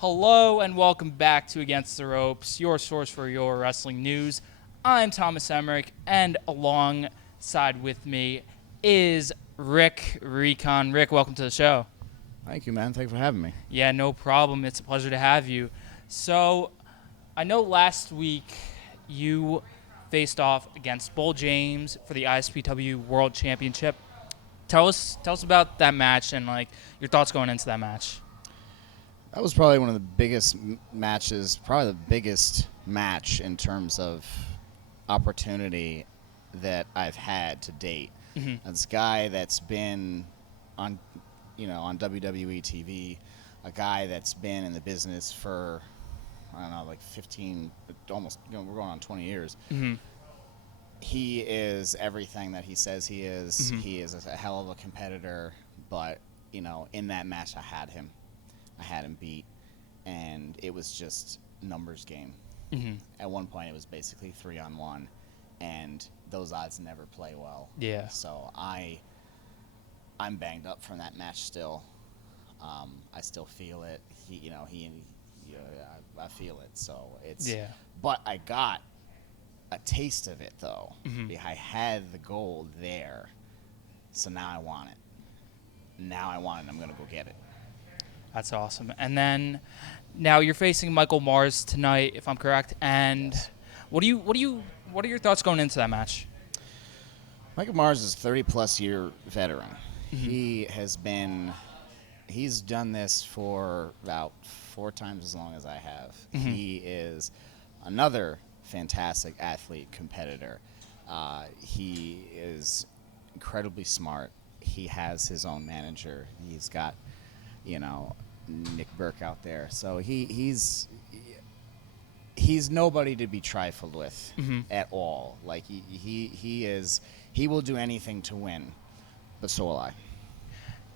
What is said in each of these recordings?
Hello and welcome back to Against the Ropes, your source for your wrestling news. I'm Thomas Emeric, and alongside with me is Rick Recon. Rick, welcome to the show. Thank you, man. Thank you for having me. Yeah, no problem. It's a pleasure to have you. So, I know last week you faced off against Bull James for the ISPW World Championship. Tell us about that match and your thoughts going into that match. That was probably one of the biggest matches, probably the biggest match in terms of opportunity that I've had to date. Mm-hmm. This guy that's been on WWE TV, a guy that's been in the business for, 15, almost, we're going on 20 years. Mm-hmm. He is everything that he says he is. Mm-hmm. He is a hell of a competitor, but, in that match I had him beat, and it was just numbers game. Mm-hmm. At one point, it was basically 3-on-1, and those odds never play well. Yeah. So I'm banged up from that match still. I still feel it. I feel it. So it's. Yeah. But I got a taste of it though. Mm-hmm. I had the gold there, so now I want it. I'm gonna go get it. That's awesome. And then now you're facing Michael Mars tonight, if I'm correct. And Yes. what are your thoughts going into that match? Michael Mars is a 30-plus year veteran. Mm-hmm. He's done this for about 4 times as long as I have. Mm-hmm. He is another fantastic athlete, competitor. He is incredibly smart. He has his own manager. He's got, Nick Burke out there. So he's nobody to be trifled with at all. Like he will do anything to win, but so will I.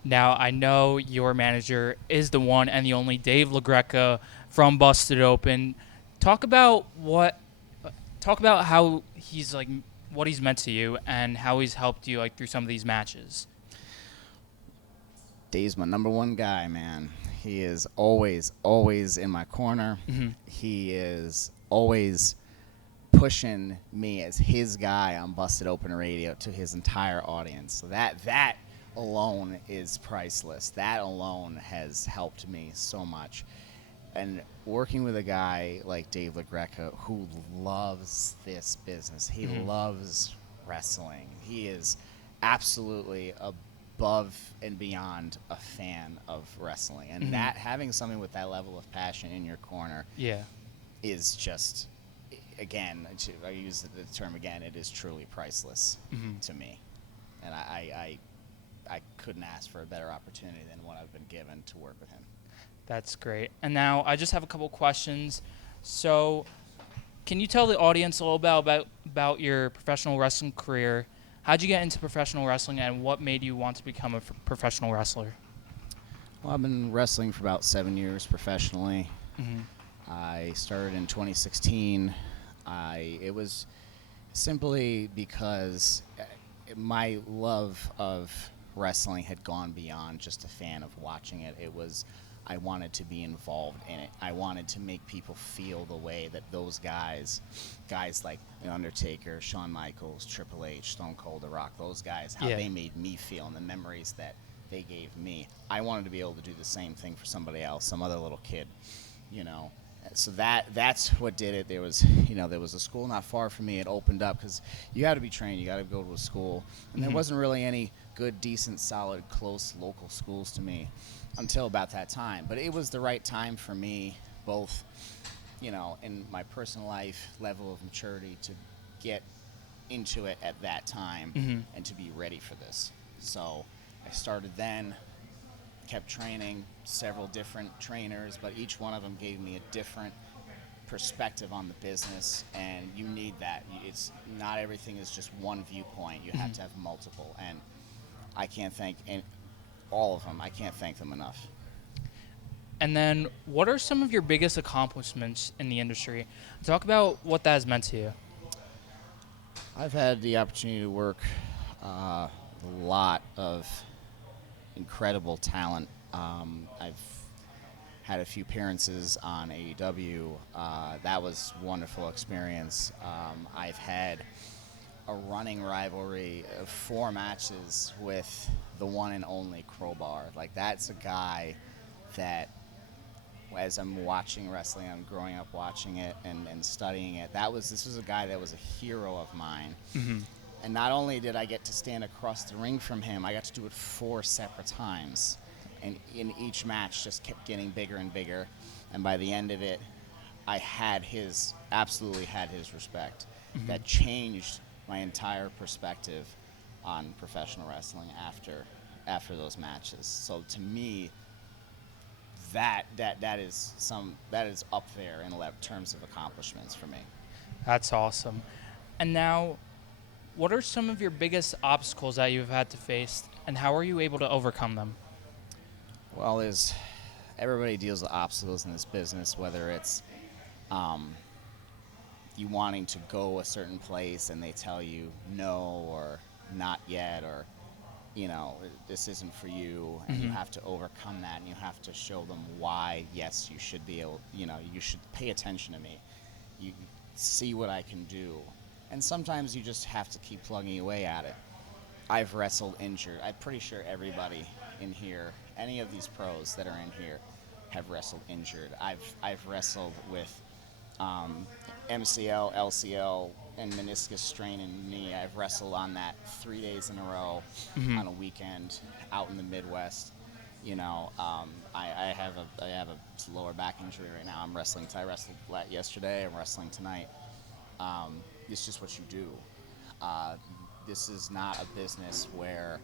Now, I know your manager is the one and the only Dave LaGreca from Busted Open. Talk about how he's what he's meant to you and how he's helped you through some of these matches. Dave's my number one guy, man. He is always in my corner. Mm-hmm. He is always pushing me as his guy on Busted Open Radio to his entire audience. So that alone is priceless. That alone has helped me so much. And working with a guy like Dave LaGreca who loves this business, he loves wrestling. He is absolutely above and beyond a fan of wrestling. And that having something with that level of passion in your corner is just, again, I use the term again, it is truly priceless to me. And I couldn't ask for a better opportunity than what I've been given to work with him. That's great. And now I just have a couple questions. So can you tell the audience a little bit about your professional wrestling career? How'd you get into professional wrestling, and what made you want to become a professional wrestler? Well, I've been wrestling for about 7 years professionally. Mm-hmm. I started in 2016. It was simply because my love of wrestling had gone beyond just a fan of watching it. I wanted to be involved in it. I wanted to make people feel the way that those guys like The Undertaker, Shawn Michaels, Triple H, Stone Cold, The Rock, those guys, how they made me feel and the memories that they gave me. I wanted to be able to do the same thing for somebody else, some other little kid, So that's what did it. There was a school not far from me. It opened up because you got to be trained. You got to go to a school, and there wasn't really any good, decent, solid, close local schools to me until about that time. But it was the right time for me, both, in my personal life, level of maturity to get into it at that time and to be ready for this. So I started then. Kept training several different trainers, but each one of them gave me a different perspective on the business, and you need that. It's not everything is just one viewpoint. You have to have multiple, and I can't thank all of them. I can't thank them enough. And then, what are some of your biggest accomplishments in the industry? Talk about what that has meant to you. I've had the opportunity to work a lot of incredible talent. I've had a few appearances on AEW. That was a wonderful experience. I've had a running rivalry of 4 matches with the one and only Crowbar. Like, that's a guy that, as I'm watching wrestling, I'm growing up watching it and studying it. This was a guy that was a hero of mine. Mm-hmm. And not only did I get to stand across the ring from him, I got to do it 4 separate times. And in each match, just kept getting bigger and bigger. And by the end of it, absolutely had his respect. Mm-hmm. That changed my entire perspective on professional wrestling after those matches. So to me, that is up there in terms of accomplishments for me. That's awesome. And now, what are some of your biggest obstacles that you've had to face, and how are you able to overcome them? Well, everybody deals with obstacles in this business, whether it's you wanting to go a certain place and they tell you no or not yet, or this isn't for you, and you have to overcome that, and you have to show them why yes, you should be able, you should pay attention to me, you see what I can do. And sometimes you just have to keep plugging away at it. I've wrestled injured. I'm pretty sure everybody in here, any of these pros that are in here, have wrestled injured. I've wrestled with MCL, LCL, and meniscus strain in knee. I've wrestled on that 3 days in a row on a weekend out in the Midwest. I have a lower back injury right now. I wrestled yesterday. I'm wrestling tonight. It's just what you do. This is not a business where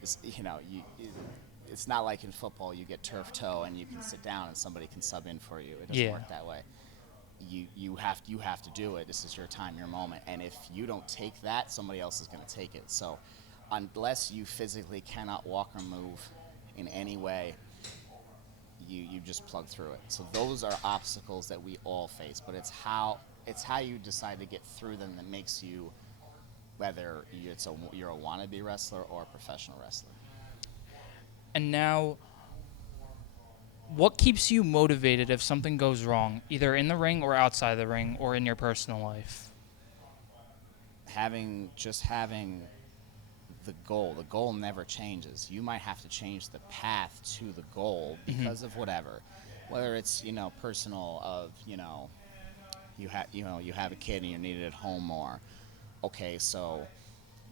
it's not like in football you get turf toe and you can sit down and somebody can sub in for you. It doesn't work that way. You have to do it. This is your time, your moment. And if you don't take that, somebody else is going to take it. So unless you physically cannot walk or move in any way, you just plug through it. So those are obstacles that we all face, but it's how you decide to get through them that makes you, whether you're a wannabe wrestler or a professional wrestler. And now, what keeps you motivated if something goes wrong, either in the ring or outside the ring or in your personal life? Having the goal never changes. You might have to change the path to the goal because of whatever, whether it's personal, of you have a kid and you're needed at home more. Okay, so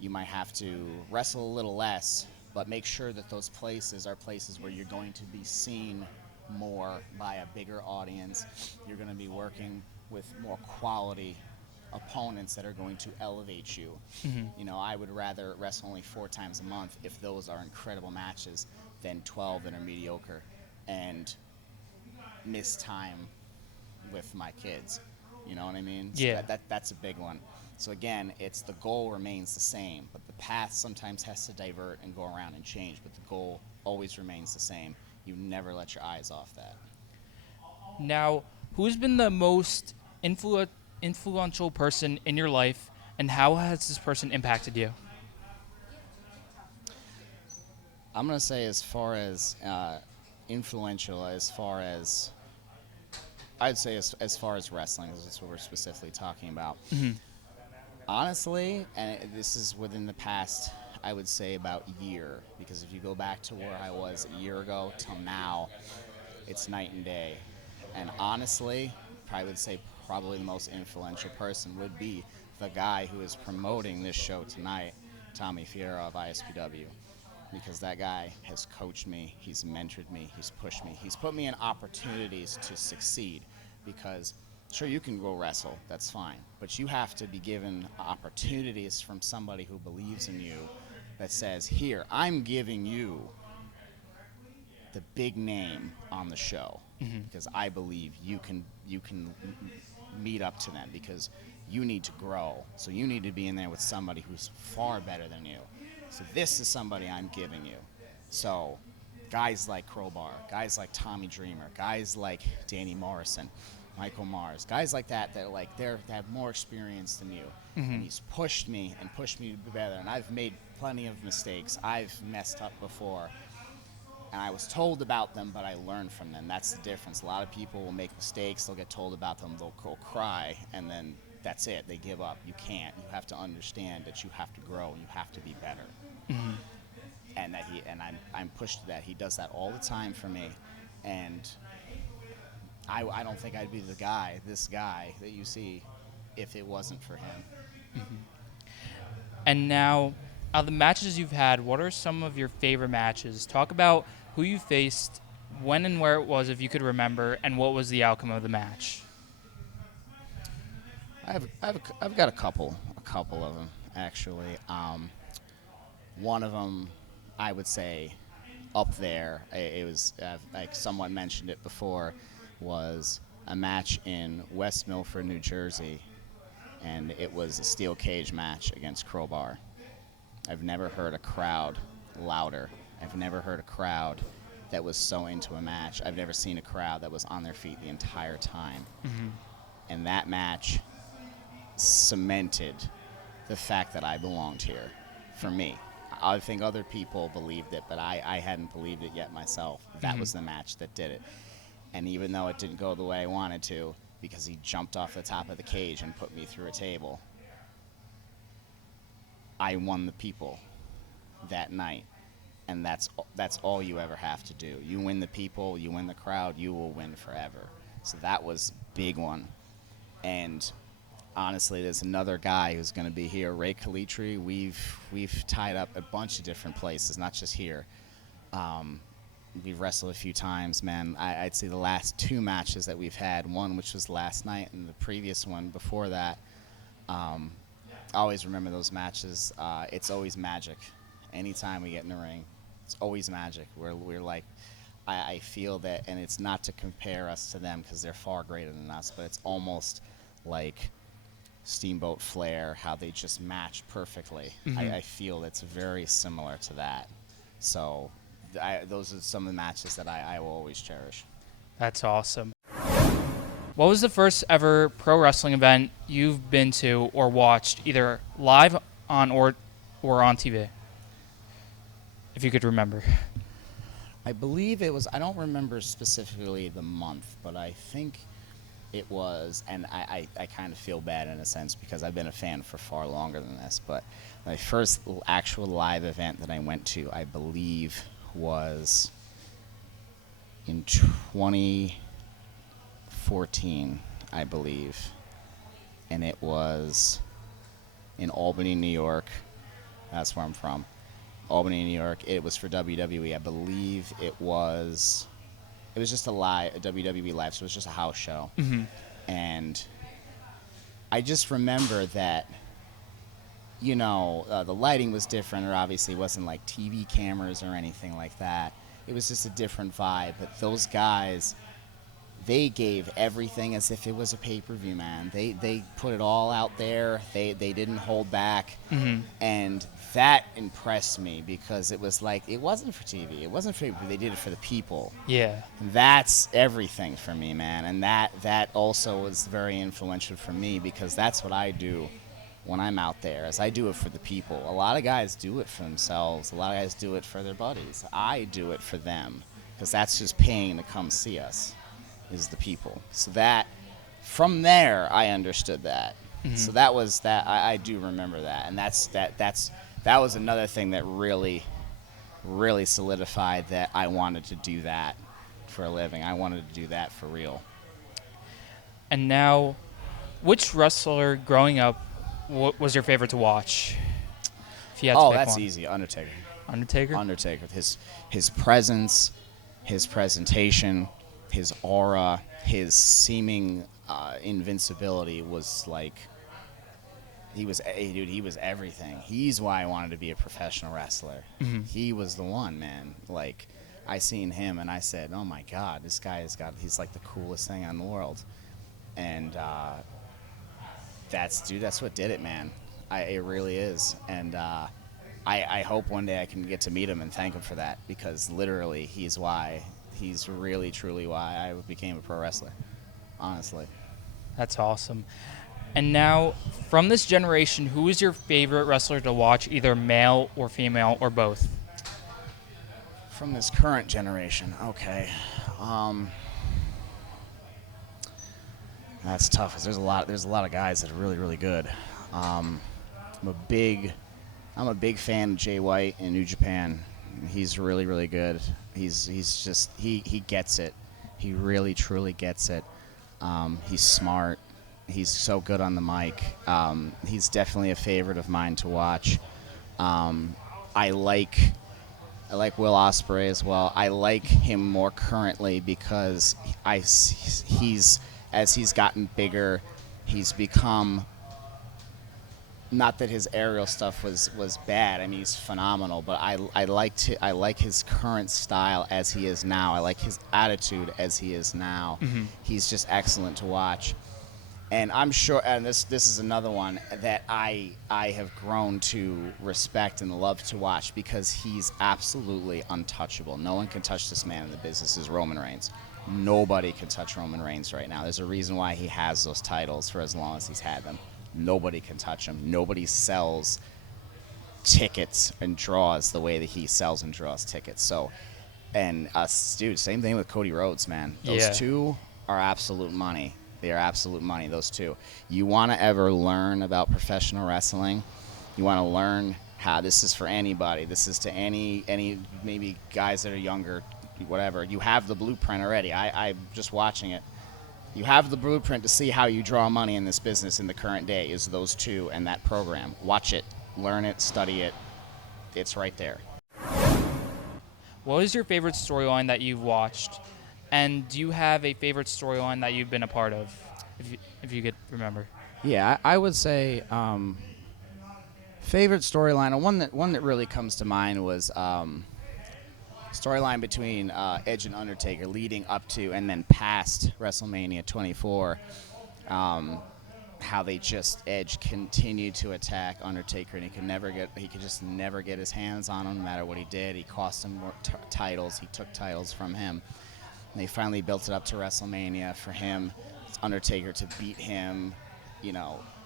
you might have to wrestle a little less, but make sure that those places are places where you're going to be seen more by a bigger audience. You're going to be working with more quality opponents that are going to elevate you. I would rather wrestle only 4 times a month if those are incredible matches than 12 that are mediocre and miss time with my kids. You know what I mean? Yeah. So that's a big one. So again, the goal remains the same, but the path sometimes has to divert and go around and change, but the goal always remains the same. You never let your eyes off that. Now, who's been the most influential person in your life, and how has this person impacted you? I'm going to say, as far as influential, I'd say as far as wrestling, this is what we're specifically talking about. Honestly, and this is within the past, I would say about year, because if you go back to where I was a year ago till now, it's night and day. And honestly, I would say probably the most influential person would be the guy who is promoting this show tonight, Tommy Fierro of ISPW, because that guy has coached me, he's mentored me, he's pushed me, he's put me in opportunities to succeed, because sure, you can go wrestle, that's fine, but you have to be given opportunities from somebody who believes in you, that says, here, I'm giving you the big name on the show, because I believe you can meet up to them, because you need to grow, so you need to be in there with somebody who's far better than you. So this is somebody I'm giving you. So guys like Crowbar, guys like Tommy Dreamer, guys like Danny Morrison, Michael Mars, guys like that like they have more experience than you, and he's pushed me to be better. And I've made plenty of mistakes. I've messed up before, and I was told about them, but I learned from them. That's the difference. A lot of people will make mistakes. They'll get told about them. They'll go cry, and then that's it. They give up. You can't. You have to understand that you have to grow and you have to be better. And that I'm pushed to that. He does that all the time for me, and I don't think I'd be this guy that you see, if it wasn't for him. And now, out of the matches you've had, what are some of your favorite matches? Talk about who you faced, when and where it was, if you could remember, and what was the outcome of the match. I've got a couple of them actually. One of them, I would say, up there. It was like someone mentioned it before. Was a match in West Milford, New Jersey, and it was a steel cage match against Crowbar. I've never heard a crowd louder. I've never heard a crowd that was so into a match. I've never seen a crowd that was on their feet the entire time. And that match cemented the fact that I belonged here for me. I think other people believed it, but I hadn't believed it yet myself. That was the match that did it. And even though it didn't go the way I wanted to, because he jumped off the top of the cage and put me through a table, I won the people that night. And that's all you ever have to do. You win the people, you win the crowd, you will win forever. So that was a big one. And honestly, there's another guy who's going to be here, Ray Calitri. We've tied up a bunch of different places, not just here. We've wrestled a few times, man. I'd say the last two matches that we've had, one which was last night and the previous one before that, I always remember those matches. It's always magic. Anytime we get in the ring, it's always magic. We're like, I feel that, and it's not to compare us to them because they're far greater than us, but it's almost like Steamboat Flair, how they just match perfectly. I feel it's very similar to that. So those are some of the matches that I will always cherish. That's awesome. What was the first ever pro wrestling event you've been to or watched, either live on or on TV? If you could remember. I believe it was, I don't remember specifically the month, but I think it was, and I kind of feel bad in a sense because I've been a fan for far longer than this, but my first actual live event that I went to, I believe, was in 2014, I believe. And it was in Albany, New York. That's where I'm from. Albany, New York. It was for WWE. I believe it was just a WWE live, so it was just a house show. And I just remember that, the lighting was different, or obviously it wasn't like TV cameras or anything like that. It was just a different vibe. But those guys, they gave everything as if it was a pay-per-view, man. They put it all out there. They didn't hold back. And that impressed me because it was like, it wasn't for TV. It wasn't for pay-per-view. They did it for the people. Yeah. And that's everything for me, man. And that also was very influential for me because that's what I do when I'm out there, is I do it for the people. A lot of guys do it for themselves. A lot of guys do it for their buddies. I do it for them because that's just paying to come see us, is the people. So that, from there, I understood that. So that was that. I do remember that, and that was another thing that really, really solidified that I wanted to do that for a living. I wanted to do that for real. And now, which wrestler growing up was your favorite to watch? If you had to pick that's one. easy. Undertaker. Undertaker? His presence, his presentation, his aura, his seeming invincibility was like, he was everything. He's why I wanted to be a professional wrestler. He was the one, man. Like, I seen him and I said, oh my God, this guy he's like the coolest thing in the world. And that's what did it, man. It really is. And I hope one day I can get to meet him and thank him for that, because literally he's really truly why I became a pro wrestler. honestly. That's awesome. And now, from this generation, who is your favorite wrestler to watch, either male or female or both? From this current generation, okay. Um, that's tough 'cause there's a lot of guys that are really really good. Um, I'm a big I'm a big fan of Jay White in New Japan. He's really really good. He's just he gets it. He really truly gets it. He's smart. He's so good on the mic. He's definitely a favorite of mine to watch. Um, I like I like Will Ospreay as well. I like him more currently because he's as he's gotten bigger, he's become, not that his aerial stuff was bad. I mean, he's phenomenal, but I like his current style as he is now. I like his attitude as he is now. He's just excellent to watch. And I'm sure, and this is another one that I have grown to respect and love to watch because he's absolutely untouchable. No one can touch this man in the business. Is Roman Reigns. Nobody can touch Roman Reigns right now. There's a reason why he has those titles for as long as he's had them. Nobody can touch him. Nobody sells tickets and draws the way that he sells and draws tickets. So, and dude, same thing with Cody Rhodes, man. Those Yeah. two are absolute money. They are absolute money, those two. You want to ever learn about professional wrestling, you want to learn how this is for anybody. This is to any maybe guys that are younger, whatever. You have the blueprint already. I'm just watching it. You have the blueprint to see how you draw money in this business in the current day is those two and that program. Watch it, learn it, study it. It's right there. What is your favorite storyline that you've watched? And do you have a favorite storyline that you've been a part of, if you could remember? Yeah, I would say favorite storyline, and one that really comes to mind was storyline between Edge and Undertaker leading up to and then past WrestleMania 24. How they just Edge continued to attack Undertaker, and he could just never get his hands on him no matter what he did. He cost him more titles. He took titles from him. And they finally built it up to WrestleMania for him, Undertaker, to beat him,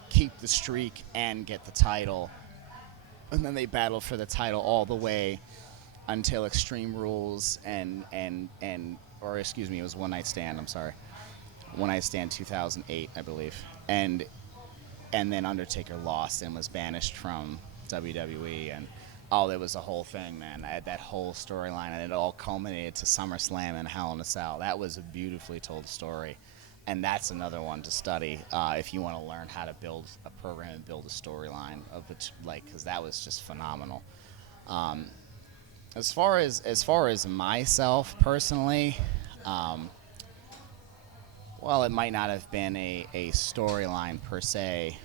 keep the streak and get the title. And then they battled for the title all the way until Extreme Rules or excuse me, it was One Night Stand. I'm sorry, One Night Stand 2008, I believe. And then Undertaker lost and was banished from WWE, and there was a whole thing, man. That whole storyline, and it all culminated to SummerSlam and Hell in a Cell. That was a beautifully told story, and that's another one to study if you want to learn how to build a program and build a storyline of it, because that was just phenomenal. As far as myself personally, well, it might not have been a storyline per se.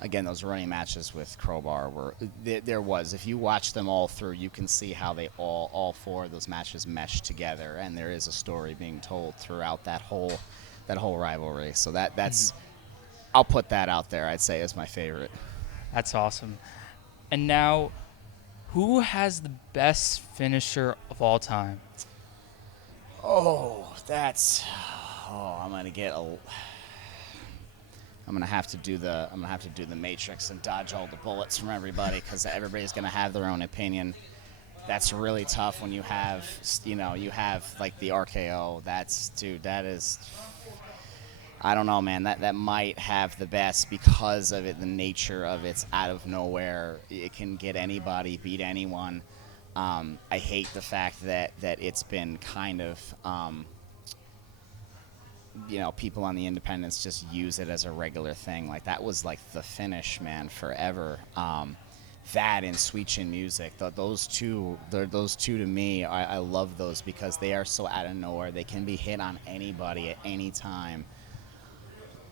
Again, those running matches with Crowbar were there was. If you watch them all through, you can see how they all four of those matches mesh together, and there is a story being told throughout that whole rivalry. So that's I'll put that out there. I'd say as my favorite. That's awesome. And now, who has the best finisher of all time? I'm gonna have to do the Matrix and dodge all the bullets from everybody because everybody's gonna have their own opinion. That's really tough when you have like the RKO. That is, I don't know, man. That might have the best because of it, the nature of it's out of nowhere. It can get anybody, beat anyone. I hate the fact that it's been kind of people on the independents just use it as a regular thing. Like that was like the finish, man, forever. That and Sweet Chin Music, those two to me, I love those because they are so out of nowhere. They can be hit on anybody at any time.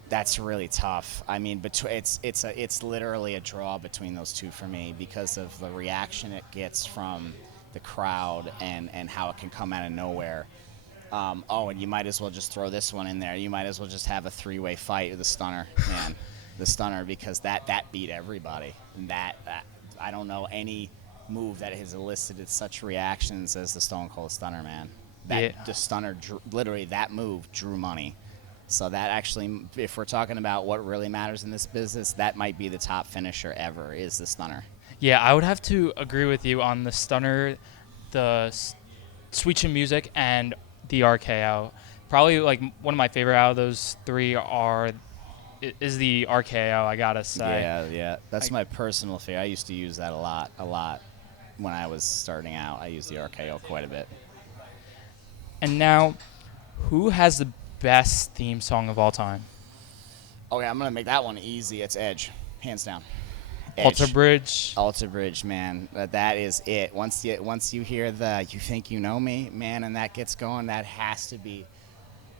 That's really tough. I mean, it's literally a draw between those two for me because of the reaction it gets from the crowd and how it can come out of nowhere. And you might as well just throw this one in there. You might as well just have a three-way fight with the Stunner, man. The Stunner, because that beat everybody. And that I don't know any move that has elicited such reactions as the Stone Cold Stunner, man. The Stunner, literally, that move drew money. So that actually, if we're talking about what really matters in this business, that might be the top finisher ever, is the stunner. Yeah, I would have to agree with you on the stunner, the sweet chin music, and the RKO. Probably like one of my favorite out of those three is the RKO. I gotta say. Yeah, yeah. That's I, my personal favorite. I used to use that a lot when I was starting out. I used the RKO quite a bit. and now, who has the best theme song of all time? Okay, I'm gonna make that one easy. It's Edge, hands down. Alter Edge. Bridge. Alter Bridge, man. That is it. Once you hear the "You Think You Know Me," man, and that gets going, that has to be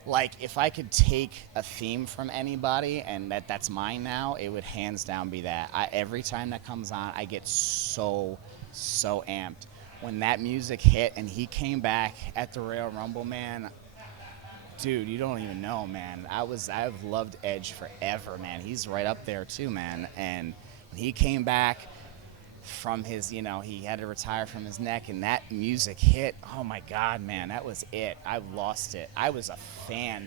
like, if I could take a theme from anybody and that's mine now, it would hands down be that. Every time that comes on, I get so amped. When that music hit and he came back at the Royal Rumble, man, dude, you don't even know, man. I've loved Edge forever, man. He's right up there too, man. And when he came back from his, he had to retire from his neck, and that music hit. Oh my God, man, that was it. I lost it. I was a fan,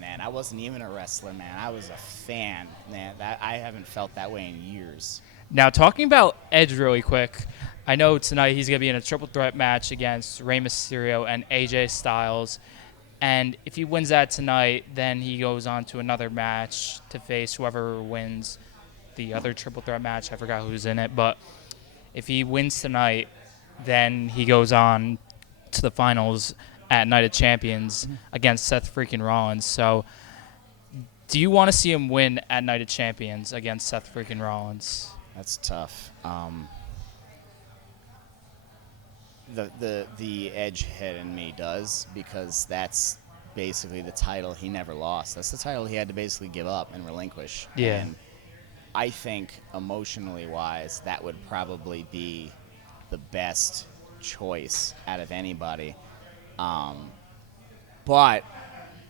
man. I wasn't even a wrestler, man. I was a fan, man. I haven't felt that way in years. Now, talking about Edge really quick, I know tonight he's going to be in a triple threat match against Rey Mysterio and AJ Styles. And if he wins that tonight, then he goes on to another match to face whoever wins the other triple threat match. I forgot who's in it. But if he wins tonight, then he goes on to the finals at Night of Champions against Seth freaking Rollins. So do you want to see him win at Night of Champions against Seth freaking Rollins? That's tough. The Edge head in me does, because that's basically the title he never lost. That's the title he had to basically give up and relinquish. Yeah. And I think emotionally wise, that would probably be the best choice out of anybody. But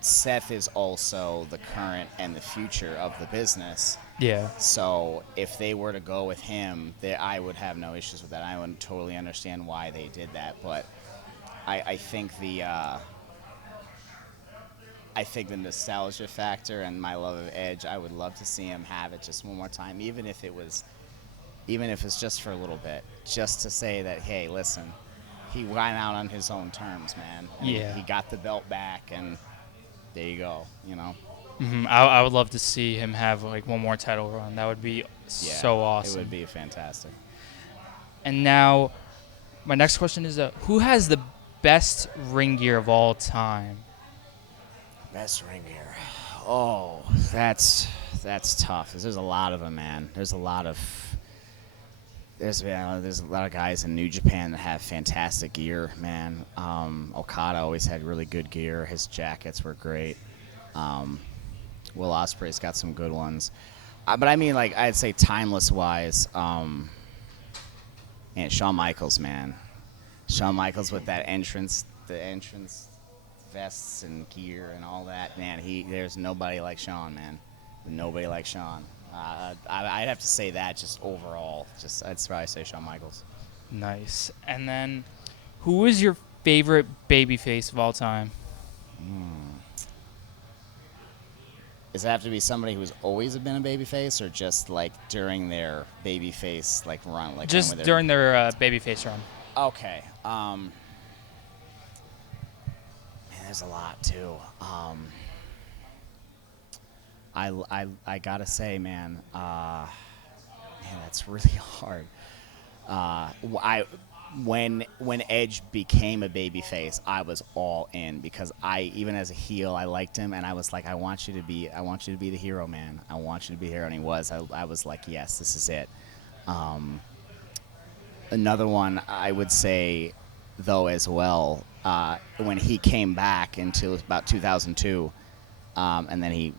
Seth is also the current and the future of the business. Yeah. So if they were to go with him, I would have no issues with that. I would totally understand why they did that. But I think I think the nostalgia factor and my love of Edge, I would love to see him have it just one more time, even if it's just for a little bit, just to say that, hey, listen, he went out on his own terms, man. And Yeah. he got the belt back, and there you go, I would love to see him have like one more title run. That would be Yeah, so awesome. It would be fantastic. And now, my next question is, who has the best ring gear of all time? Best ring gear. Oh, that's tough. There's a lot of them, man. There's a lot of guys in New Japan that have fantastic gear, man. Okada always had really good gear. His jackets were great. Will Ospreay's got some good ones. But I mean, like, I'd say timeless-wise, and Shawn Michaels, man. Shawn Michaels with that the entrance vests and gear and all that, man. There's nobody like Shawn, man. Nobody like Shawn. I'd have to say that just overall. I'd probably say Shawn Michaels. Nice. And then, who is your favorite babyface of all time? Does it have to be somebody who's always been a babyface, or just like during their babyface run? Like Just during their babyface run. Okay. Man, there's a lot too. I gotta say, man, that's really hard. When Edge became a babyface, I was all in, because even as a heel, I liked him, and I was like, I want you to be the hero, man. I want you to be the hero, and he was. I was like, yes, this is it. Another one I would say, though, as well, when he came back into about 2002, and then he,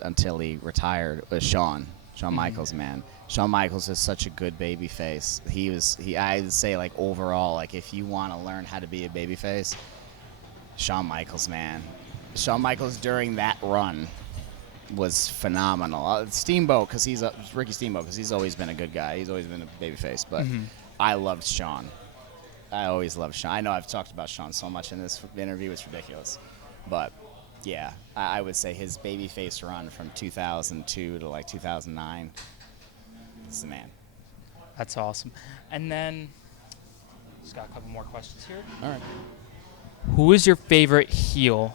until he retired, was Shawn Michaels, man. Shawn Michaels is such a good baby face. I'd say, like, overall, like, if you want to learn how to be a baby face, Shawn Michaels, man. Shawn Michaels during that run was phenomenal. Steamboat, because Ricky Steamboat, because he's always been a good guy. He's always been a baby face, but I loved Shawn. I always loved Shawn. I know I've talked about Shawn so much in this interview, it's ridiculous. But Yeah, I would say his babyface run from 2002 to like 2009. It's the man. That's awesome. And then, just got a couple more questions here. All right. Who is your favorite heel?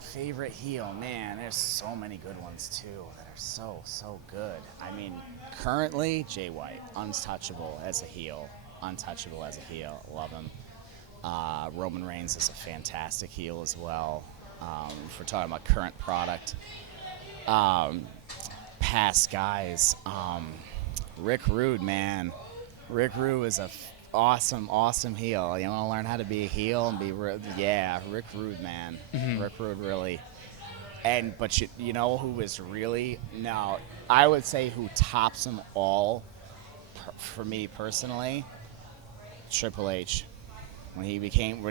Favorite heel, man. There's so many good ones too that are so good. I mean, currently Jay White, untouchable as a heel, untouchable as a heel. Love him. Roman Reigns is a fantastic heel as well. If we're talking about current product, past guys, Rick Rude, man. Rick Rude is a awesome heel. You want to learn how to be a heel and be Rick Rude, man. Rick Rude really. But you know who is really no? I would say who tops them all, for me personally, Triple H. When he became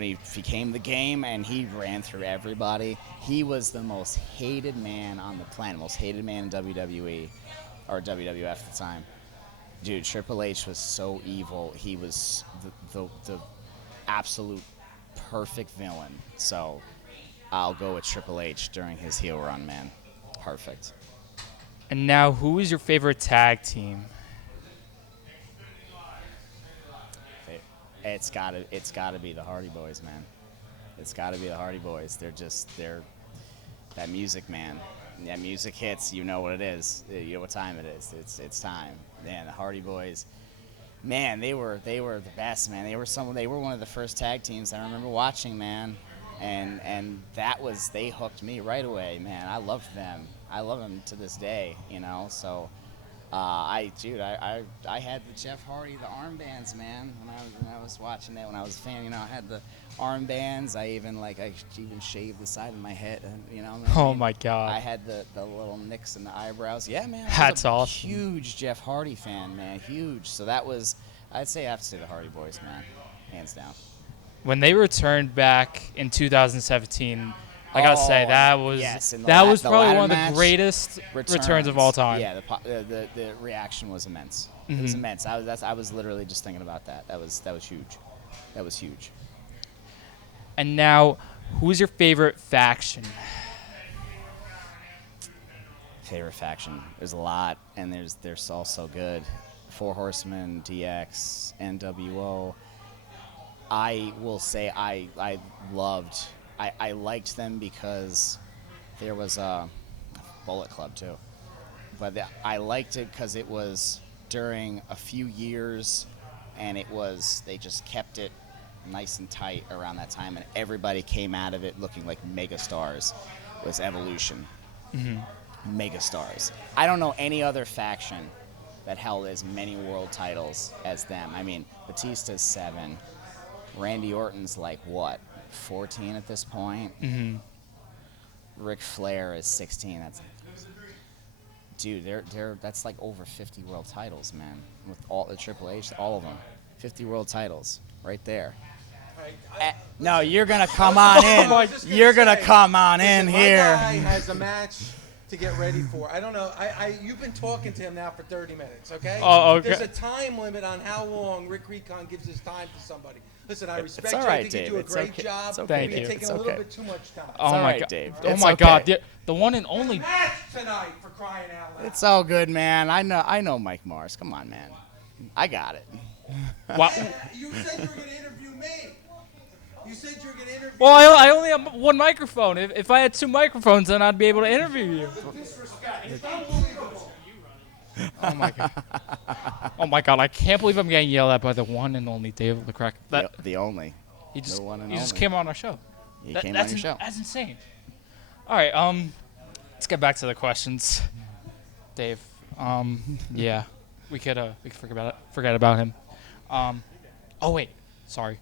the game and he ran through everybody, he was the most hated man on the planet, most hated man in WWE or WWF at the time. Dude, Triple H was so evil. He was the absolute perfect villain. So I'll go with Triple H during his heel run, man. Perfect. And now, who is your favorite tag team? It's gotta be the Hardy Boys, man. It's gotta be the Hardy Boys. They're that music, man. That music hits, you know what it is. You know what time it is. It's time. Man, the Hardy Boys, man, they were the best, man. They were one of the first tag teams I remember watching, man. And they hooked me right away, man. I loved them. I love them to this day, you know. So I had the Jeff Hardy, the armbands, man. When I was watching that, when I was a fan, you know, I had the armbands. I even shaved the side of my head, and you know. Oh my God! I had the little nicks in the eyebrows. Yeah, man. That's awesome. Huge Jeff Hardy fan, man. Huge. So I'd say I have to say the Hardy Boys, man, hands down. When they returned back in 2017. I gotta say that was probably one of the greatest returns of all time. Yeah, the reaction was immense. It was immense. I was literally just thinking about that. That was huge. That was huge. And now, who's your favorite faction? Favorite faction? There's a lot, and they're all so good. Four Horsemen, DX, NWO. I will say I liked them because there was a Bullet Club too. But I liked it because it was during a few years, and they just kept it nice and tight around that time, and everybody came out of it looking like mega stars. It was Evolution. Mega stars. I don't know any other faction that held as many world titles as them. I mean, Batista's 7. Randy Orton's like what? 14 at this point. Ric Flair is 16. That's like over 50 world titles, man. With all the Triple H, all of them, 50 world titles right there. No, you're gonna come on in. You're gonna come on in here. My guy has a match to get ready for. I don't know. You've been talking to him now for 30 minutes, okay? Oh, okay. There's a time limit on how long Rick Recon gives his time to somebody. Listen, I respect you. All right, I think Dave. you do a It's great okay. job. It's okay, Thank You're you. taking It's a little okay. bit too much time. Oh my right, God! Dave. Oh It's my okay. God! The one and only. Match tonight for crying out loud. It's all good, man. I know Mike Morris. Come on, man. I got it. Wow. You said you were going to interview me. You said you were going to interview Well, I only have one microphone. If I had 2 microphones, then I'd be able to interview you. me. Disrespect. It's unbelievable. Oh my God! Oh my God! I can't believe I'm getting yelled at by the one and only David LeCrack. The only. He just The one and he just only. came on our show. He came on your show. That's insane. All right, let's get back to the questions, Dave. Yeah, we could forget about him. Oh wait, sorry.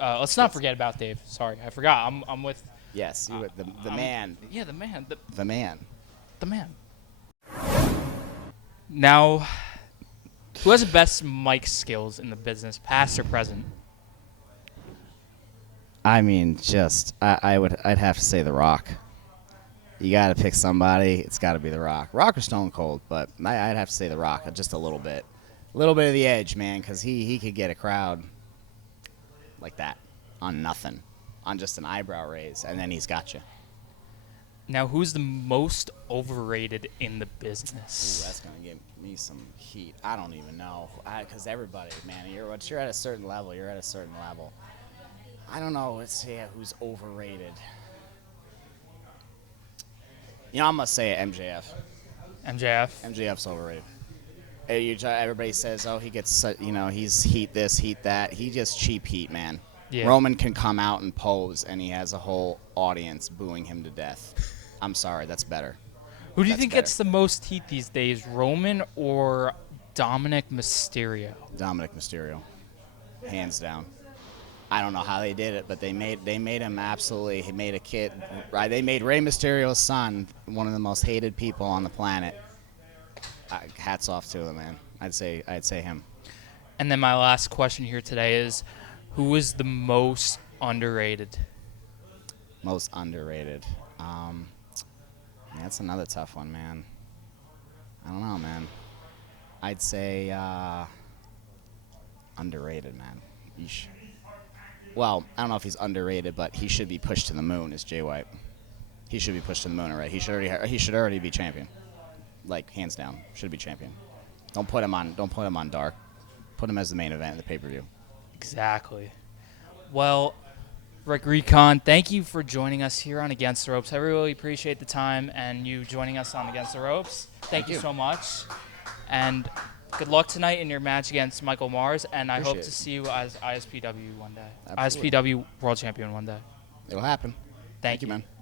Let's not forget about Dave. Sorry, I forgot. I'm with. Yes, the man. Yeah, the man. The man. The man. Now, who has the best mic skills in the business, past or present? I mean, I'd have to say The Rock. You got to pick somebody. It's got to be The Rock. Rock or Stone Cold, but I'd have to say The Rock just a little bit. A little bit of the edge, man, because he could get a crowd like that on nothing. on just an eyebrow raise, and then he's got you. Now, who's the most overrated in the Ooh, business? that's gonna give me some heat. I don't even know, because everybody, man, once you're at a certain level, you're at a certain level. I don't know. Let's see who's overrated. I'm gonna say MJF. MJF. MJF's overrated. Everybody says, oh, he gets, he's heat this, heat that. He just cheap heat, man. Yeah. Roman can come out and pose, and he has a whole audience booing him to death. I'm sorry, that's better. Who do you That's think better. gets the most heat these days, Roman or Dominic Mysterio? Dominic Mysterio, hands down. I don't know how they did it, but they made him absolutely. He made a kid. Right? They made Rey Mysterio's son one of the most hated people on the planet. Hats off to him, man. I'd say him. And then my last question here today is, who is the most underrated? Most underrated. That's another tough one, man. I don't know, man. I'd say underrated, man. Yeesh. Well, I don't know if he's underrated, but he should be pushed to the moon. Is Jay White? He should be pushed to the moon already. He should already be champion. Like hands down, should be champion. Don't put him on dark. Put him as the main event in the pay-per-view. Exactly. Well, Rick Recon, thank you for joining us here on Against the Ropes. I really appreciate the time and you joining us on Against the Ropes. Thank you so much. And good luck tonight in your match against Michael Mars, and I hope to see you as ISPW one day. Absolutely. ISPW World Champion one day. It'll happen. Thank you, you, man.